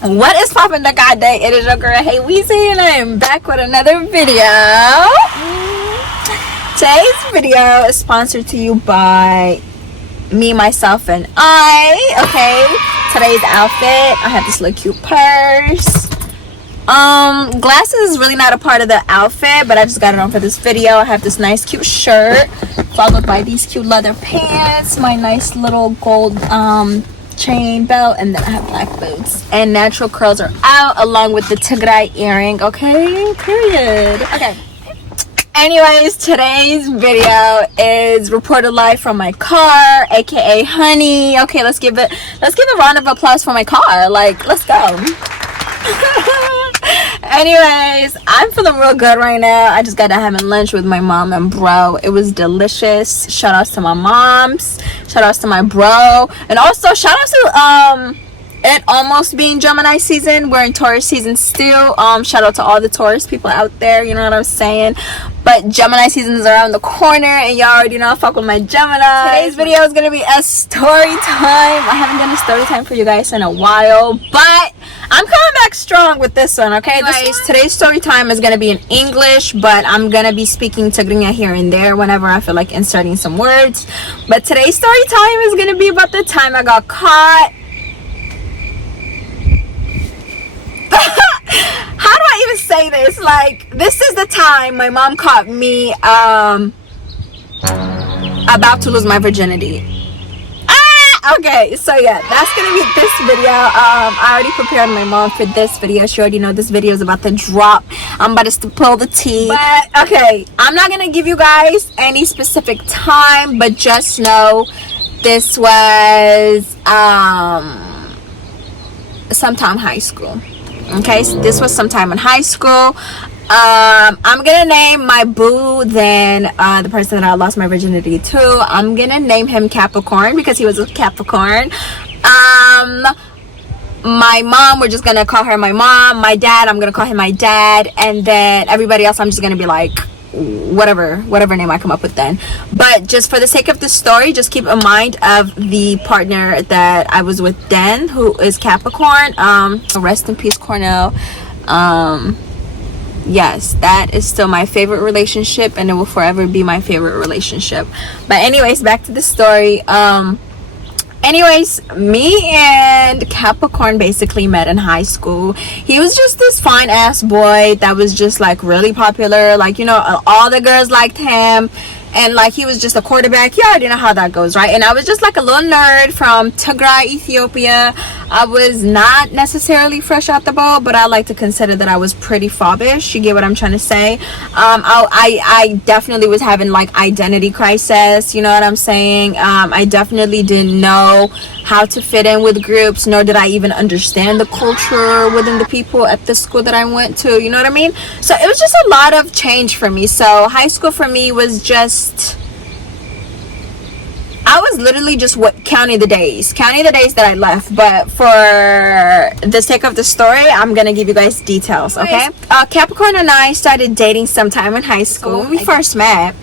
What is poppin' the goddamn? It is your girl, Hey Weezy, and I am back with another video. Today's video is sponsored to you by me, myself, and I. Okay, today's outfit, I have this little cute purse. Glasses is really not a part of the outfit, but I just got it on for this video. I have this nice cute shirt, followed by these cute leather pants, my nice little gold chain belt, and then I have black boots. And natural curls are out, along with the Tigray earring. Okay, period. Okay. Anyways, today's video is reported live from my car, aka honey. Okay, let's give a round of applause for my car. Like, let's go. Anyways, I'm feeling real good right now. I just got done having lunch with my mom and bro. It was delicious. Shout outs to my moms, shout outs to my bro, and also shout outs to it almost being Gemini season. We're in Taurus season still. Shout out to all the Taurus people out there, you know what I'm saying? But Gemini season is around the corner, and y'all already know I fuck with my Gemini. Today's video is gonna be a story time. I haven't done a story time for you guys in a while, but I'm coming back strong with this one, okay? Today's story time is gonna be in English, but I'm gonna be speaking Tigray here and there whenever I feel like inserting some words. But today's story time is gonna be about the time I got caught. How do I even say this? Like, this is the time my mom caught me about to lose my virginity. Okay, so yeah, that's gonna be this video. I already prepared my mom for this video. She already know this video is about to drop. I'm about to spill the tea. But okay, I'm not gonna give you guys any specific time, but just know this was sometime high school. Okay, so this was sometime in high school. I'm gonna name my boo, then the person that I lost my virginity to, I'm gonna name him Capricorn because he was a Capricorn. My mom, we're just gonna call her my mom. My dad, I'm gonna call him my dad, and then everybody else I'm just gonna be like whatever name I come up with then. But just for the sake of the story, just keep in mind of the partner that I was with then, who is Capricorn. Rest in peace, Cornell. Yes, that is still my favorite relationship, and it will forever be my favorite relationship. But anyways, back to the story. Anyways, me and Capricorn basically met in high school. He was just this fine ass boy that was just like really popular, like, you know, all the girls liked him, and like he was just a quarterback. You already know how that goes, right? And I was just like a little nerd from Tigray, Ethiopia. I was not necessarily fresh out the boat, but I like to consider that I was pretty fobbish. You get what I'm trying to say? I definitely was having like identity crisis, you know what I'm saying? I definitely didn't know how to fit in with groups, nor did I even understand the culture within the people at the school that I went to, you know what I mean? So it was just a lot of change for me. So high school for me was just, I was literally just counting the days that I left. But for the sake of the story, I'm gonna give you guys details, okay? Capricorn and I started dating sometime in high school. When we first met,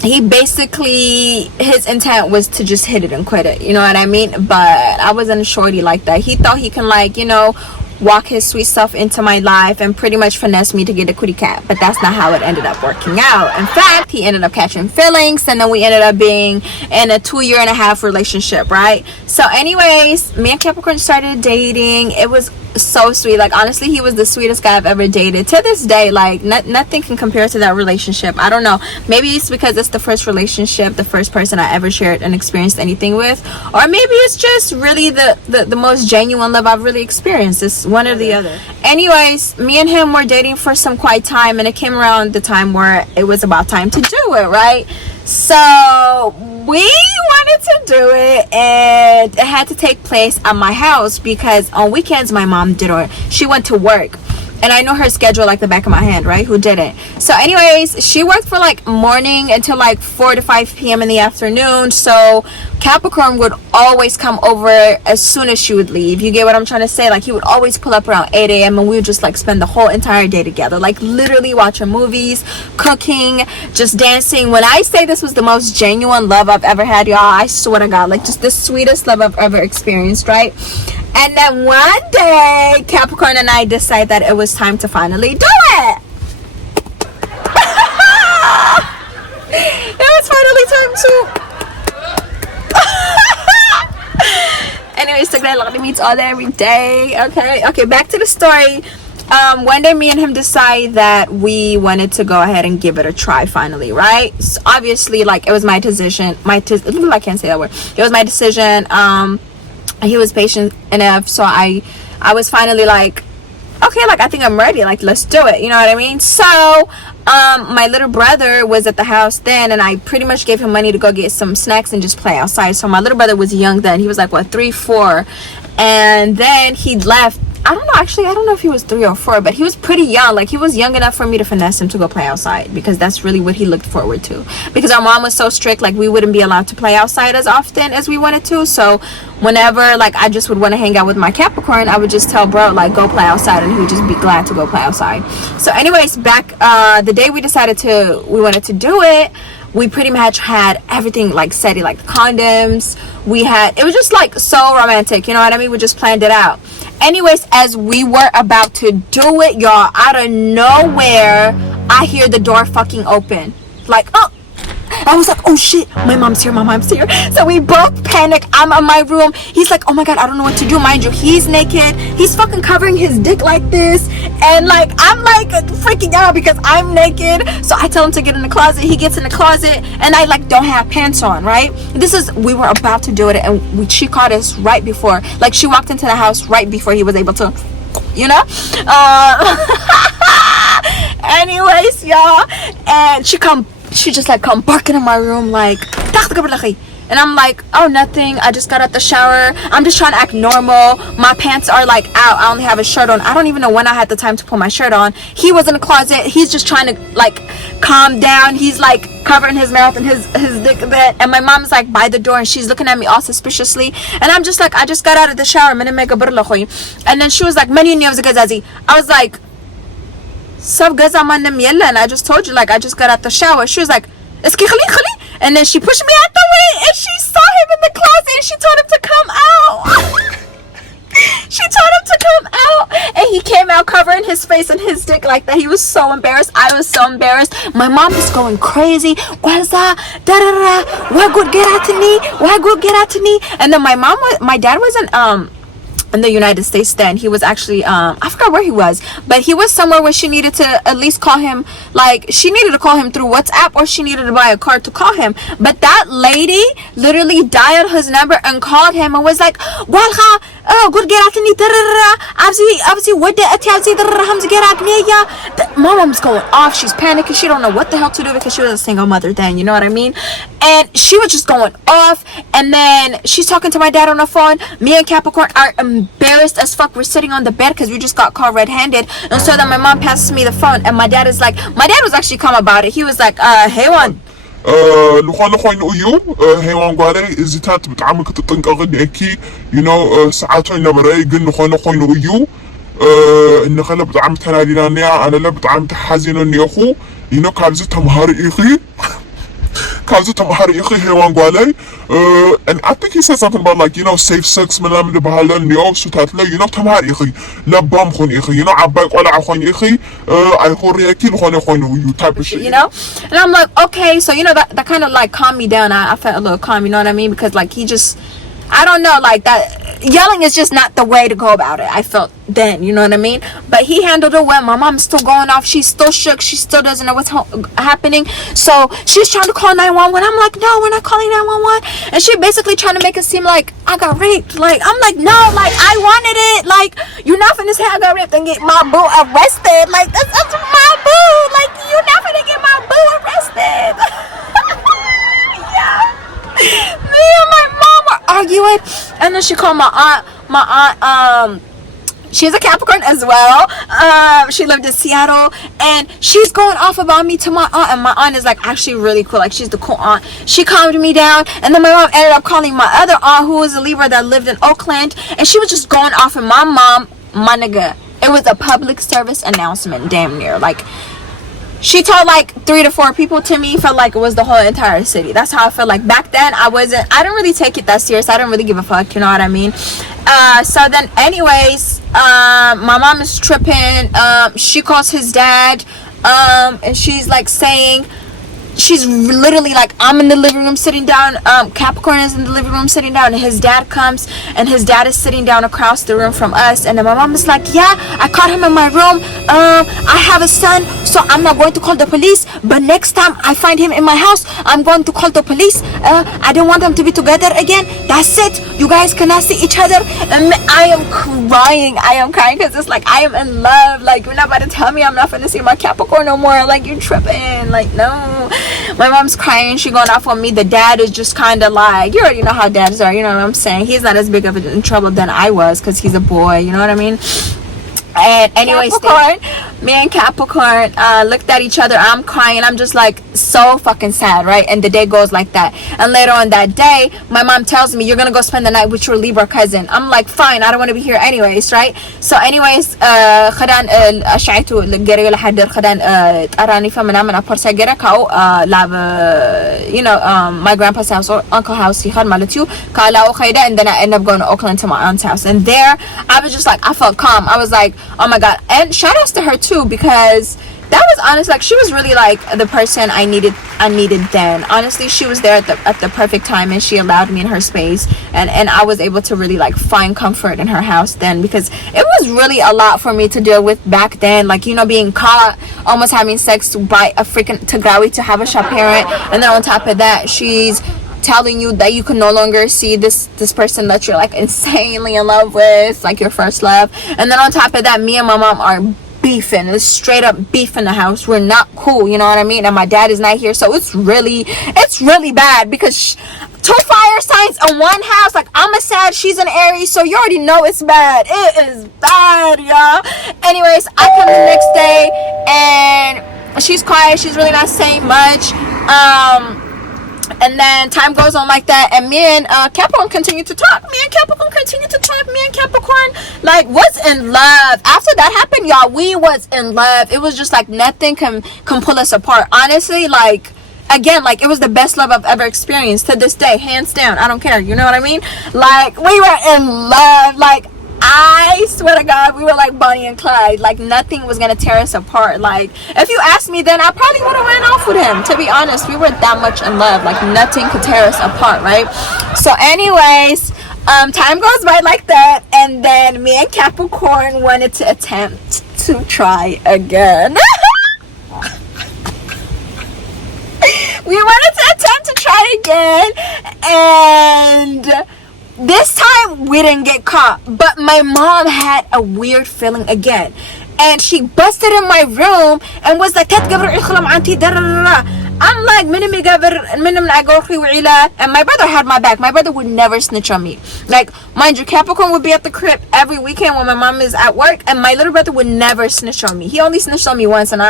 he basically, his intent was to just hit it and quit it, you know what I mean? But I wasn't a shorty like that. He thought he can, like, you know, walk his sweet stuff into my life and pretty much finesse me to get a kitty cat, but that's not how it ended up working out. In fact, he ended up catching feelings, and then we ended up being in a 2.5-year relationship, right? So anyways, me and Capricorn started dating. It was so sweet. Like, honestly, he was the sweetest guy I've ever dated. To this day, like, nothing can compare to that relationship. I don't know, maybe it's because it's the first relationship, the first person I ever shared and experienced anything with, or maybe it's just really the most genuine love I've really experienced. It's one or the other. Anyways, me and him were dating for some quiet time, and it came around the time where it was about time to do it, right? So we wanted to do it, and it had to take place at my house because on weekends my mom she went to work, And I know her schedule like the back of my hand, right? Who didn't? So anyways, she worked for like morning until like 4 to 5 p.m. in the afternoon. So Capricorn would always come over as soon as she would leave. You get what I'm trying to say? Like he would always pull up around 8 a.m. and we would just like spend the whole entire day together. Like literally watching movies, cooking, just dancing. When I say this was the most genuine love I've ever had, y'all, I swear to God, like just the sweetest love I've ever experienced, right? And then one day, Capricorn and I decided that it was time to finally do it. It was finally time to. Anyways, Tigray meets all day every day. Okay, back to the story. One day me and him decide that we wanted to go ahead and give it a try finally, right? So obviously, like it was my decision. I can't say that word. It was my decision. He was patient enough, so I was finally like, okay, like I think I'm ready, like let's do it, you know what I mean? So my little brother was at the house then, and I pretty much gave him money to go get some snacks and just play outside. So my little brother was young then. He was like what, 3, 4, and then he left. I don't know if he was 3 or 4, but he was pretty young. Like he was young enough for me to finesse him to go play outside, because that's really what he looked forward to. Because our mom was so strict, like we wouldn't be allowed to play outside as often as we wanted to. So whenever like I just would want to hang out with my Capricorn, I would just tell bro like go play outside, and he would just be glad to go play outside. So anyways, back the day we wanted to do it, we pretty much had everything like set, like condoms. It was just like so romantic, you know what I mean? We just planned it out. Anyways, as we were about to do it, y'all, out of nowhere, I hear the door fucking open. Like, oh, I was like, oh shit, my mom's here. So we both panic. I'm in my room. He's like, oh my God, I don't know what to do. Mind you, he's naked. He's fucking covering his dick like this. And like, I'm like freaking out because I'm naked. So I tell him to get in the closet. He gets in the closet, and I like don't have pants on, right? We were about to do it, and she caught us right before, like she walked into the house right before he was able to, you know? Anyways, y'all, and she just like come barking in my room like, and I'm like, oh, nothing, I just got out the shower, I'm just trying to act normal, my pants are like out, I only have a shirt on. I don't even know when I had the time to put my shirt on. He was in the closet, he's just trying to like calm down, he's like covering his mouth and his dick a bit, and my mom's like by the door, and she's looking at me all suspiciously, and I'm just like, I just got out of the shower, and then she was like, I was like, sub gaza manam yella, and I just told you, like I just got out the shower. She was like, and then she pushed me out the way, and she saw him in the closet, and she told him to come out. She told him to come out, and he came out covering his face and his dick like that. He was so embarrassed. I was so embarrassed. My mom was going crazy. Why good get out to me? And then my dad wasn't in the United States then. He was actually I forgot where he was, but he was somewhere where she needed to at least call him, like she needed to call him through WhatsApp, or she needed to buy a card to call him. But that lady literally dialed his number and called him and was like, good get out my mom's going off. She's panicking. She don't know what the hell to do because she was a single mother then, you know what I mean? And she was just going off, and then she's talking to my dad on the phone. Me and Capricorn are embarrassed as fuck. We're sitting on the bed because we just got caught red-handed. And so then my mom passes me the phone, and my dad was actually calm about it. He was like, hey one, هيوان قاري إزتات بتعامل كتطنقغ نيكي ساعاتو نبري قل نخونا خوينو يو إن خلا بتعامل تنادينا نيا أنا لا بتعامل تحزينو نيخو كابزة تمهاري إخي هيوان قاري and I think he said something about like safe sex منام لبهالا نيو سوتات لا تمهاري إخي لا بام خون إخي عباك ولا عخون إخي I خوريكي لخونا خوينو يو type of shit, and I'm like, okay, so that kind of like calmed me down. I felt a little calm, you know what I mean? Because like he just, I don't know, like that yelling is just not the way to go about it. I felt then, you know what I mean? But he handled it well. My mom's still going off. She's still shook. She still doesn't know what's happening. So she's trying to call 911. I'm like, no, we're not calling 911. And she basically trying to make it seem like I got raped. Like, I'm like, no, like I wanted it. Like, you're not finna say I got raped and get my boo arrested. Like, that's my boo. Like, you're not finna get my boo arrested. Yeah. Me and my mom were arguing, and then she called my aunt She's a Capricorn as well. She lived in Seattle, and she's going off about me to my aunt, and my aunt is like actually really cool. Like, she's the cool aunt. She calmed me down, and then my mom ended up calling my other aunt, who was a Libra that lived in Oakland, and she was just going off. And my mom, my nigga, it was a public service announcement, damn near. Like, she told like 3 to 4 people to me. Felt like it was the whole entire city. That's how I felt. Like, back then I didn't really take it that serious. I didn't really give a fuck, you know what I mean? So then anyways, my mom is tripping. She calls his dad, and she's like saying, she's literally like, I'm in the living room sitting down, Capricorn is in the living room sitting down, and his dad comes, and his dad is sitting down across the room from us. And then my mom is like, yeah, I caught him in my room. I have a son, so I'm not going to call the police, but next time I find him in my house, I'm going to call the police. I don't want them to be together again. That's it. You guys cannot see each other. And I am crying because it's like, I am in love. Like, you're not about to tell me I'm not going to see my Capricorn no more. Like, you're tripping. Like, no. My mom's crying. She going off on me. The dad is just kind of like, you already know how dads are, you know what I'm saying? He's not as big of in trouble than I was, because he's a boy, you know what I mean? And anyways, me and Capricorn looked at each other. I'm crying. I'm just like so fucking sad, right? And the day goes like that. And later on that day, my mom tells me, you're gonna go spend the night with your Libra cousin. I'm like, fine, I don't want to be here anyways, right? So anyways, خدان أشعته الجري لحد خدان أراني فمنام أبورسا جرا كاو لاب you know my grandpa's house or uncle house يخد مالتيو كالاو خيدا. And then I ended up going to Oakland to my aunt's house, and there I was just like, I felt calm. I was like, oh my god. And shout outs to her too, because that was honest, like, she was really like the person I needed then. Honestly, she was there at the perfect time, and she allowed me in her space, and I was able to really like find comfort in her house then, because it was really a lot for me to deal with back then. Like, you know, being caught almost having sex by a freaking Tigray to have a parent, and then on top of that, she's telling you that you can no longer see this person that you're like insanely in love with, like your first love. And then on top of that, me and my mom are beefing. It's straight up beef in the house. We're not cool, you know what I mean? And my dad is not here, so it's really bad, because 2 fire signs in one house. Like, I'm a Sag, she's an Aries, so you already know it's bad. It is bad, y'all. Anyways, I come the next day, and she's quiet. She's really not saying much. And then time goes on like that, and me and Capricorn continue to talk. Me and Capricorn like was in love. After that happened, y'all, we was in love. It was just like nothing can pull us apart. Honestly, like, again, like, it was the best love I've ever experienced to this day, hands down. I don't care, you know what I mean? Like, we were in love. Like, I swear to God, we were like Bonnie and Clyde. Like, nothing was gonna tear us apart. Like, if you asked me then, I probably would have ran off with him. To be honest, we were that much in love. Like, nothing could tear us apart, right? So anyways, time goes by like that, and then me and Capricorn wanted to attempt to try again. We wanted to attempt to try again, and this time we didn't get caught, but my mom had a weird feeling again, and she busted in my room and was like, I'm like, and my brother had my back. My brother would never snitch on me. Like, mind you, Capricorn would be at the crib every weekend when my mom is at work, and my little brother would never snitch on me. He only snitched on me once, and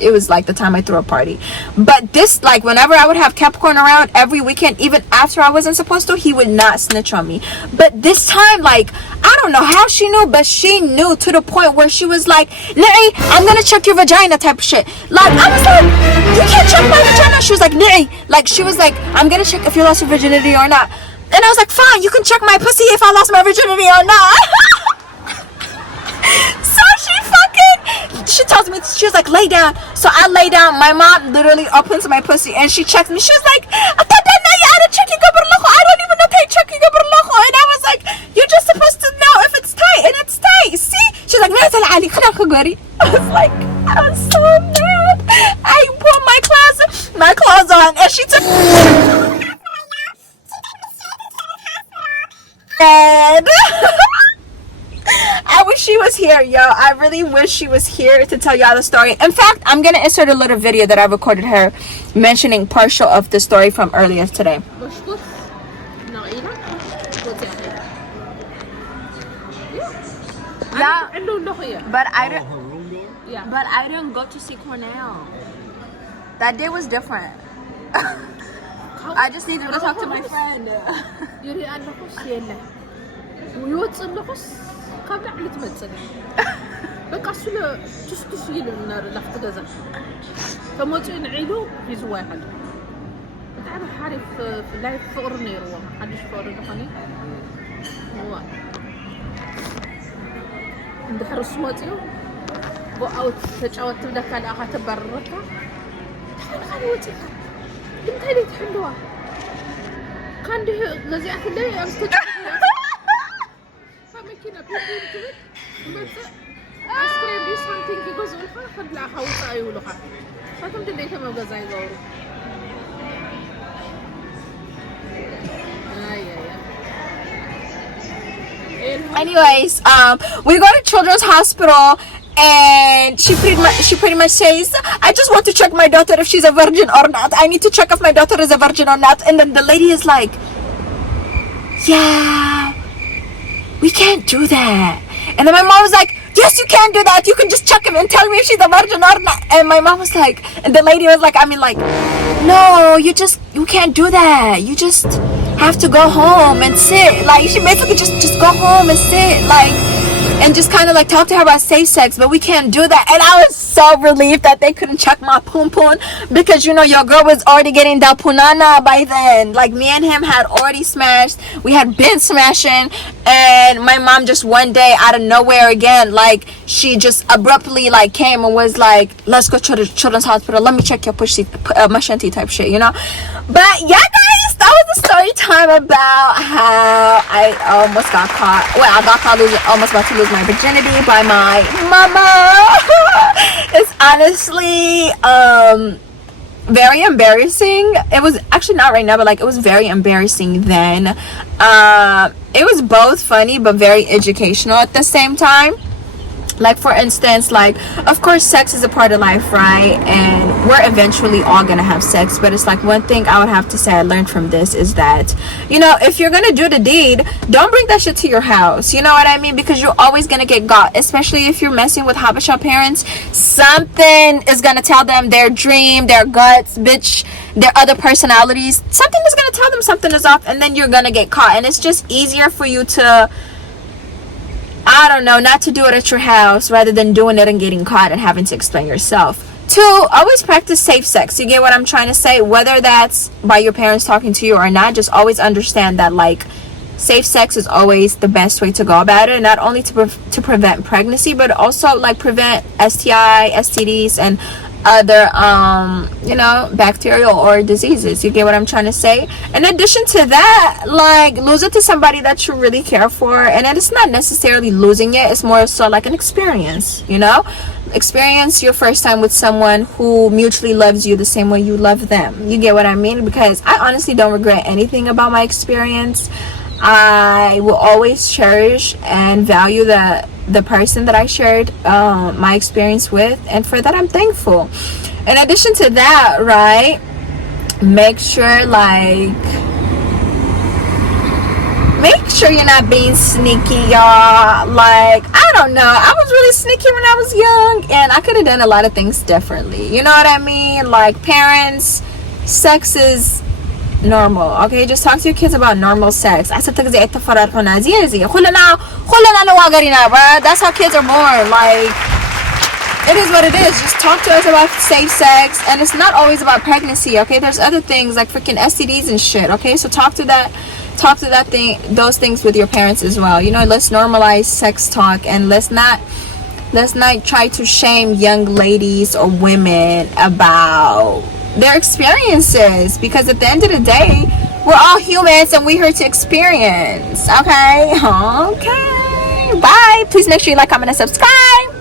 it was like the time I threw a party. But this, like, whenever I would have Capricorn around every weekend, even after I wasn't supposed to, he would not snitch on me. But this time, like, I don't know how she knew, but she knew to the point where she was like, Ni'i, I'm gonna check your vagina type of shit. Like, I was like, you can't check my vagina. She was like, Ni'i, like, she was like, I'm gonna check if you lost your virginity or not. And I was like, fine, you can check my pussy if I lost my virginity or not. So she tells me, she was like, lay down. So I lay down. My mom literally opens my pussy and she checks me. She was like, I don't even know they checking. And I was like, you're just supposed to know if it's tight, and it's tight. See? She's like, I was like, I was so mad. I put my clothes on, and she took and I wish she was here, yo. I really wish she was here to tell y'all the story. In fact, I'm gonna insert a little video that I recorded her mentioning partial of the story from earlier today. Yeah. But I didn't. Yeah. But I didn't go to see Cornell. That day was different. I just needed to talk to my friend. يري أنا خش يلا ويوصل لخش قبل على تمثل بقى سلا تشيل النار لفت جزا فموتين عيلو في زواي حد بتعرف حارف في لايف فقر نير وما حدش فقر دخاني هو عند حرس موتيو بقى تجاوت تبدا كان أخا تبررتها تحن وتيها انت اللي تحلوها كان ده لزي أكل ده أستجاب فمكينا بيقول كده بس أسكريم بيس something يجوز ولها خد لها خوصة أيولها فكم تدري كم يبغى زي دورو Anyways, we go to Children's Hospital, and she pretty much says, I just want to check my daughter if she's a virgin or not. I need to check if my daughter is a virgin or not. And then the lady is like, yeah, we can't do that. And then my mom was like, yes, you can do that. You can just check him and tell me if she's a virgin or not. And my mom was like, and the lady was like, no, you can't do that. You just have to go home and sit. Like, she basically just go home and sit, like, and just kind of like talk to her about safe sex, but we can't do that. And I was so relieved that they couldn't check my poon poon, because you know your girl was already getting that punana by then. Like, me and him had already smashed. We had been smashing, and my mom just one day out of nowhere again, like, she just abruptly like came and was like, let's go to the Children's Hospital, let me check your pussy, mashanti type shit, you know. But yeah, guys, that was the story time about how I almost got caught. Well, I got caught almost about to lose my virginity by my mama. It's honestly very embarrassing. It was actually not right now, but like it was very embarrassing then. It was both funny but very educational at the same time. Like, for instance, like, of course sex is a part of life, right? And we're eventually all gonna have sex, but it's like, one thing I would have to say I learned from this is that, you know, if you're gonna do the deed, don't bring that shit to your house, you know what I mean? Because you're always gonna get got, especially if you're messing with Habesha parents. Something is gonna tell them their dream, their guts, bitch, their other personalities. Something is gonna tell them something is off, and then you're gonna get caught. And it's just easier for you to, I don't know, not to do it at your house rather than doing it and getting caught and having to explain yourself. 2, always practice safe sex. You get what I'm trying to say? Whether that's by your parents talking to you or not, just always understand that, like, safe sex is always the best way to go about it. Not only to prevent pregnancy, but also, like, prevent STI, STDs, and other you know, bacterial or diseases. You get what I'm trying to say? In addition to that, like, lose it to somebody that you really care for, and it's not necessarily losing it, it's more so like an experience, you know. Experience your first time with someone who mutually loves you the same way you love them. You get what I mean? Because I honestly don't regret anything about my experience. I will always cherish and value the person that I shared my experience with, and for that I'm thankful. In addition to that, right, make sure you're not being sneaky, y'all. Like, I don't know, I was really sneaky when I was young, and I could have done a lot of things differently, you know what I mean? Like, parents, sex is normal, okay? Just talk to your kids about normal sex. That's how kids are born. Like, it is what it is. Just talk to us about safe sex, and it's not always about pregnancy, okay? There's other things like freaking STDs and shit, okay? So talk to those things with your parents as well. You know, let's normalize sex talk, and let's not try to shame young ladies or women about their experiences, because at the end of the day, we're all humans and we're here to experience. Okay, bye. Please make sure you like, comment, and subscribe.